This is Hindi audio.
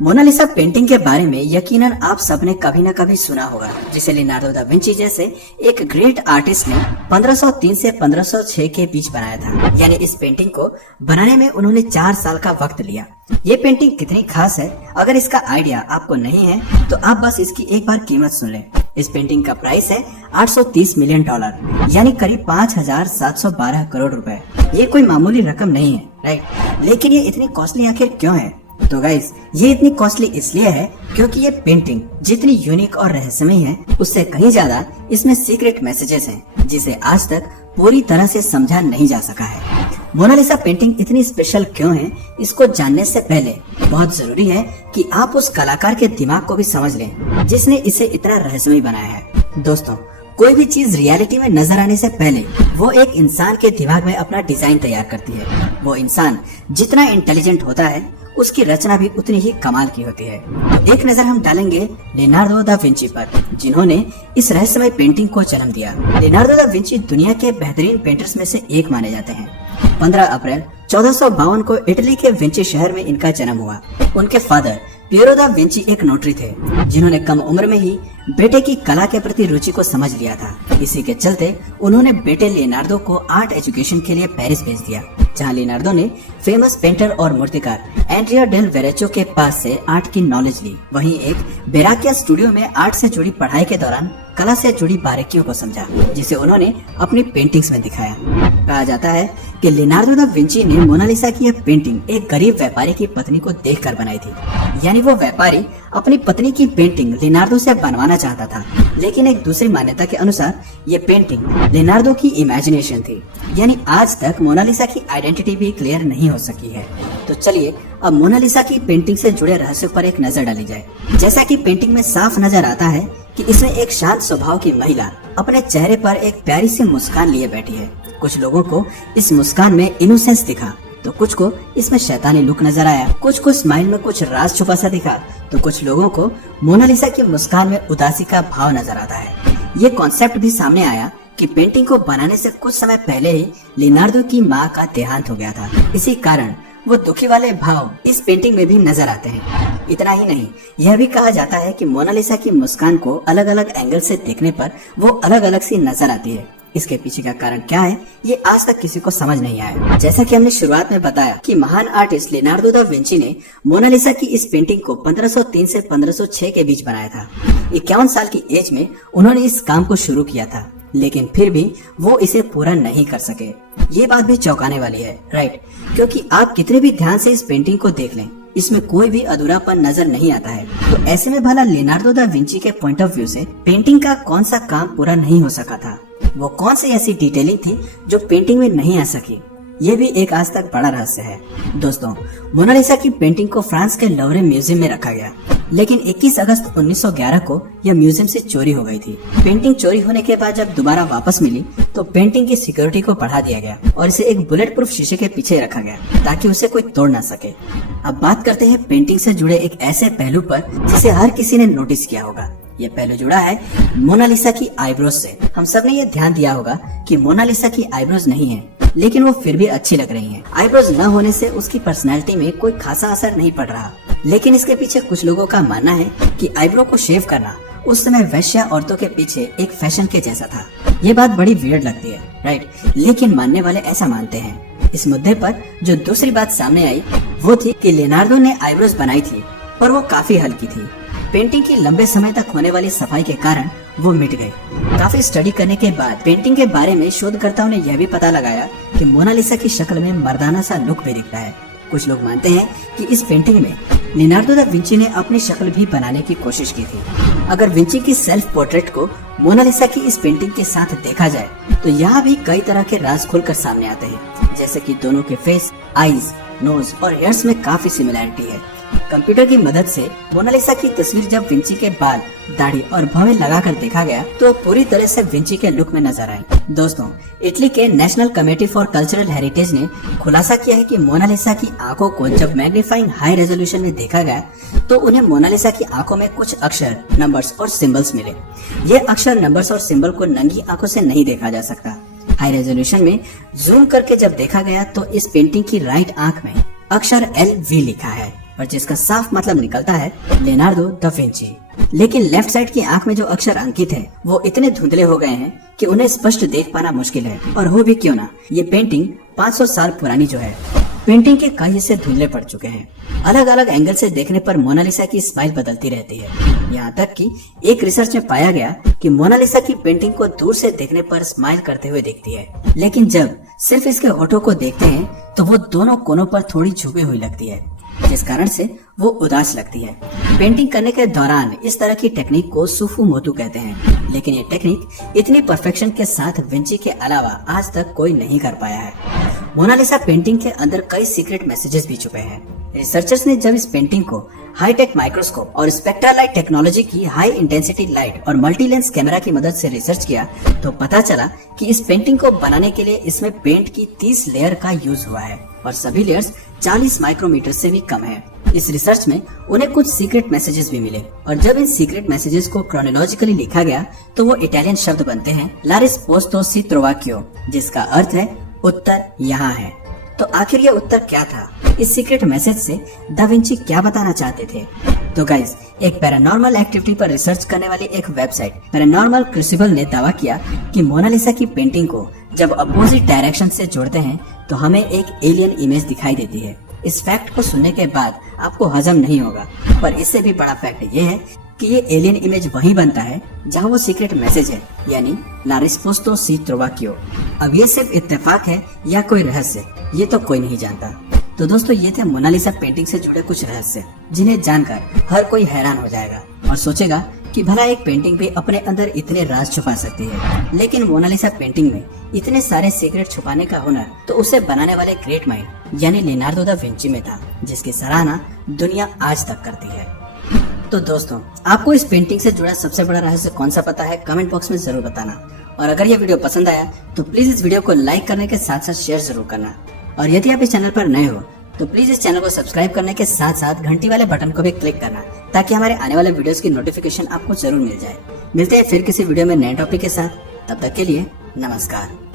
मोनालिसा पेंटिंग के बारे में यकीनन आप सबने कभी न कभी सुना होगा, जिसे लियोनार्डो दा विंची जैसे एक ग्रेट आर्टिस्ट ने 1503 से 1506 के बीच बनाया था। यानी इस पेंटिंग को बनाने में उन्होंने 4 साल का वक्त लिया। ये पेंटिंग कितनी खास है, अगर इसका आइडिया आपको नहीं है तो आप बस इसकी एक बार कीमत सुन लें। इस पेंटिंग का प्राइस है $830 मिलियन, यानी करीब 5,712 करोड़ रुपए। ये कोई मामूली रकम नहीं है, राइट? लेकिन ये इतनी कॉस्टली आखिर क्यों है? तो गाइस, ये इतनी कॉस्टली इसलिए है क्योंकि ये पेंटिंग जितनी यूनिक और रहस्यमयी है, उससे कहीं ज्यादा इसमें सीक्रेट मैसेजेस हैं, जिसे आज तक पूरी तरह से समझा नहीं जा सका है। मोनालिसा पेंटिंग इतनी स्पेशल क्यों है, इसको जानने से पहले बहुत जरूरी है कि आप उस कलाकार के दिमाग को भी समझ लें जिसने इसे इतना रहस्यमयी बनाया है। दोस्तों, कोई भी चीज रियलिटी में नजर आने से पहले वो एक इंसान के दिमाग में अपना डिजाइन तैयार करती है। वो इंसान जितना इंटेलिजेंट होता है, उसकी रचना भी उतनी ही कमाल की होती है। तो एक नजर हम डालेंगे लियोनार्डो दा विंची पर, जिन्होंने इस रहस्यमय पेंटिंग को जन्म दिया। लियोनार्डो दा विंची दुनिया के बेहतरीन पेंटर्स में से एक माने जाते हैं। 15 अप्रैल 1452 को इटली के विंची शहर में इनका जन्म हुआ। उनके फादर पियरो दा विंची एक नोटरी थे, जिन्होंने कम उम्र में ही बेटे की कला के प्रति रुचि को समझ लिया था। इसी के चलते उन्होंने बेटे लियोनार्डो को आर्ट एजुकेशन के लिए पेरिस भेज दिया, जहां लियोनार्डो ने फेमस पेंटर और मूर्तिकार एंड्रिया डेल वेरेचो के पास से आर्ट की नॉलेज ली। वहीं एक बेराकिया स्टूडियो में आर्ट से जुड़ी पढ़ाई के दौरान कला से जुड़ी बारीकियों को समझा, जिसे उन्होंने अपनी पेंटिंग्स में दिखाया। कहा जाता है कि लियोनार्डो दा विंची ने मोनालिसा की यह पेंटिंग एक गरीब व्यापारी की पत्नी को देखकर बनाई थी। यानी वो व्यापारी अपनी पत्नी की पेंटिंग लियोनार्डो से बनवाना चाहता था, लेकिन एक दूसरी मान्यता के अनुसार ये पेंटिंग लियोनार्डो की इमेजिनेशन थी। यानी आज तक मोनालिसा की आइडेंटिटी भी क्लियर नहीं हो सकी है। तो चलिए अब मोनालिसा की पेंटिंग से जुड़े रहस्यों पर एक नजर डाली जाए। जैसा कि पेंटिंग में साफ नजर आता है कि इसमें एक शांत स्वभाव की महिला अपने चेहरे पर एक प्यारी सी मुस्कान लिए बैठी है। कुछ लोगों को इस मुस्कान में इनोसेंस दिखा, तो कुछ को इसमें शैतानी लुक नजर आया, कुछ को स्माइल में कुछ राज छुपा सा दिखा, तो कुछ लोगों को मोनालिसा की मुस्कान में उदासी का भाव नजर आता है। ये कॉन्सेप्ट भी सामने आया कि पेंटिंग को बनाने से कुछ समय पहले ही लियोनार्डो की मां का देहांत हो गया था। इसी कारण वो दुखी वाले भाव इस पेंटिंग में भी नजर आते हैं। इतना ही नहीं, यह भी कहा जाता है कि मोनालिसा की मुस्कान को अलग अलग एंगल से देखने पर वो अलग अलग सी नजर आती है। इसके पीछे का कारण क्या है, ये आज तक किसी को समझ नहीं आया। जैसा कि हमने शुरुआत में बताया कि महान आर्टिस्ट लियोनार्डो दा विंची ने मोनालिसा की इस पेंटिंग को 1503 से 1506 के बीच बनाया था। 51 साल की एज में उन्होंने इस काम को शुरू किया था, लेकिन फिर भी वो इसे पूरा नहीं कर सके। ये बात भी चौंकाने वाली है, राइट? क्योंकि आप कितने भी ध्यान से इस पेंटिंग को देख लें, इसमें कोई भी अधूरापन नजर नहीं आता है। तो ऐसे में भला लियोनार्डो दा विंची के पॉइंट ऑफ व्यू से पेंटिंग का कौन सा काम पूरा नहीं हो सका था? वो कौन सी ऐसी डिटेलिंग थी जो पेंटिंग में नहीं आ सकी? ये भी एक आज तक बड़ा रहस्य है। दोस्तों, मोनालिसा की पेंटिंग को फ्रांस के लवरे म्यूजियम में रखा गया, लेकिन 21 अगस्त 1911 को यह म्यूजियम से चोरी हो गई थी। पेंटिंग चोरी होने के बाद जब दोबारा वापस मिली तो पेंटिंग की सिक्योरिटी को बढ़ा दिया गया और इसे एक बुलेट प्रूफ शीशे के पीछे रखा गया ताकि उसे कोई तोड़ ना सके। अब बात करते हैं पेंटिंग से जुड़े एक ऐसे पहलू पर जिसे हर किसी ने नोटिस किया होगा। ये पहलू जुड़ा है मोनालिसा की आईब्रोज से। हम सब ने ये ध्यान दिया होगा कि मोनालिसा की आईब्रोज नहीं है, लेकिन वो फिर भी अच्छी लग रही हैं। आईब्रोज न होने से उसकी पर्सनैलिटी में कोई खासा असर नहीं पड़ रहा, लेकिन इसके पीछे कुछ लोगों का मानना है कि आईब्रो को शेव करना उस समय वैश्या औरतों के पीछे एक फैशन के जैसा था। ये बात बड़ी वियर्ड लगती है, राइट? लेकिन मानने वाले ऐसा मानते हैं। इस मुद्दे पर जो दूसरी बात सामने आई वो थी कि लियोनार्डो ने आईब्रोज बनाई थी, पर वो काफी हल्की थी। पेंटिंग की लंबे समय तक होने वाली सफाई के कारण वो मिट गए। काफी स्टडी करने के बाद पेंटिंग के बारे में शोधकर्ताओं ने यह भी पता लगाया कि मोनालिसा की शक्ल में मर्दाना सा लुक भी दिखता है। कुछ लोग मानते हैं कि इस पेंटिंग में लियोनार्डो दा विंची ने अपनी शक्ल भी बनाने की कोशिश की थी। अगर विंची की सेल्फ पोर्ट्रेट को मोनालिसा की इस पेंटिंग के साथ देखा जाए तो यहाँ भी कई तरह के राज खुलकर सामने आते हैं, जैसे कि दोनों के फेस, आईज, नोज और हेयर्स में काफी सिमिलैरिटी है। कंप्यूटर की मदद से मोनालिसा की तस्वीर जब विंची के बाल, दाढ़ी और भवें लगाकर देखा गया तो पूरी तरह से विंची के लुक में नजर आई। दोस्तों, इटली के national committee for cultural heritage ने खुलासा किया है कि मोनालिसा की आंखों को जब मैग्नीफाइंग हाई रेजोल्यूशन में देखा गया तो उन्हें मोनालिसा की आंखों में कुछ अक्षर, नंबर्स और सिंबल्स मिले। ये अक्षर, नंबर्स और सिंबल को नंगी आंखों से नहीं देखा जा सकता। हाई रेजोल्यूशन में जूम करके जब देखा गया तो इस पेंटिंग की राइट आंख में अक्षर LV लिखा है। और जिसका साफ मतलब निकलता है लियोनार्डो दा विंची। लेकिन लेफ्ट साइड की आंख में जो अक्षर अंकित है वो इतने धुंधले हो गए हैं कि उन्हें स्पष्ट देख पाना मुश्किल है। और हो भी क्यों ना, ये पेंटिंग 500 साल पुरानी जो है। पेंटिंग के कई हिस्से धुंधले पड़ चुके हैं। अलग अलग एंगल से देखने पर मोनालिसा की स्माइल बदलती रहती है। यहाँ तक कि एक रिसर्च में पाया गया कि मोनालिसा की पेंटिंग को दूर से देखने पर स्माइल करते हुए दिखती है, लेकिन जब सिर्फ इसके होठों को देखते हैं तो वो दोनों कोनों पर थोड़ी झुकी हुई लगती है, जिस कारण से वो उदास लगती है। पेंटिंग करने के दौरान इस तरह की टेक्निक को सुफु मोतु कहते हैं, लेकिन ये टेक्निक इतनी परफेक्शन के साथ विंची के अलावा आज तक कोई नहीं कर पाया है। मोनालिसा पेंटिंग के अंदर कई सीक्रेट मैसेजेस भी छुपे हैं। रिसर्चर्स ने जब इस पेंटिंग को हाईटेक माइक्रोस्कोप और स्पेक्ट्रा लाइट टेक्नोलॉजी की हाई इंटेंसिटी लाइट और मल्टी लेंस कैमरा की मदद से रिसर्च किया तो पता चला कि इस पेंटिंग को बनाने के लिए इसमें पेंट की 30 लेयर का यूज हुआ है और सभी लेयर्स 40 माइक्रोमीटर से भी कम है। इस रिसर्च में उन्हें कुछ सीक्रेट मैसेजेस भी मिले और जब इन सीक्रेट मैसेजेस को क्रोनोलॉजिकली लिखा गया तो वो इटालियन शब्द बनते हैं ला रिस्पोsta si trova qui, जिसका अर्थ है उत्तर यहाँ है। तो आखिर ये उत्तर क्या था? इस सीक्रेट मैसेज से दा विंची क्या बताना चाहते थे? तो गाइस, एक पैरानॉर्मल एक्टिविटी पर रिसर्च करने वाली एक वेबसाइट पैरानॉर्मल क्रूसिबल ने दावा किया कि मोनालिसा की पेंटिंग को जब अपोजिट डायरेक्शन से जोड़ते हैं तो हमें एक एलियन इमेज दिखाई देती है। इस फैक्ट को सुनने के बाद आपको हजम नहीं होगा, पर इससे भी बड़ा फैक्ट ये है कि ये एलियन इमेज वही बनता है जहाँ वो सीक्रेट मैसेज है, यानी ला रिस्पोsta si trova qui। अब ये सिर्फ इत्तेफाक है या कोई रहस्य, ये तो कोई नहीं जानता। तो दोस्तों, ये थे मोनालिसा पेंटिंग से जुड़े कुछ रहस्य, जिन्हें जानकर हर कोई हैरान हो जाएगा और सोचेगा कि भला एक पेंटिंग भी अपने अंदर इतने राज छुपा सकती है। लेकिन मोनालिसा पेंटिंग में इतने सारे सीक्रेट छुपाने का हुनर तो उसे बनाने वाले ग्रेट माइंड यानी लियोनार्डो दा विंची में था, जिसकी सराहना दुनिया आज तक करती है। तो दोस्तों, आपको इस पेंटिंग से जुड़ा सबसे बड़ा रहस्य कौन सा पता है? कमेंट बॉक्स में जरूर बताना। और अगर ये वीडियो पसंद आया तो प्लीज इस वीडियो को लाइक करने के साथ साथ शेयर जरूर करना। और यदि आप इस चैनल पर नए हो तो प्लीज इस चैनल को सब्सक्राइब करने के साथ साथ घंटी वाले बटन को भी क्लिक करना, ताकि हमारे आने वाले वीडियोस की नोटिफिकेशन आपको जरूर मिल जाए। मिलते हैं फिर किसी वीडियो में नए टॉपिक के साथ, तब तक के लिए नमस्कार।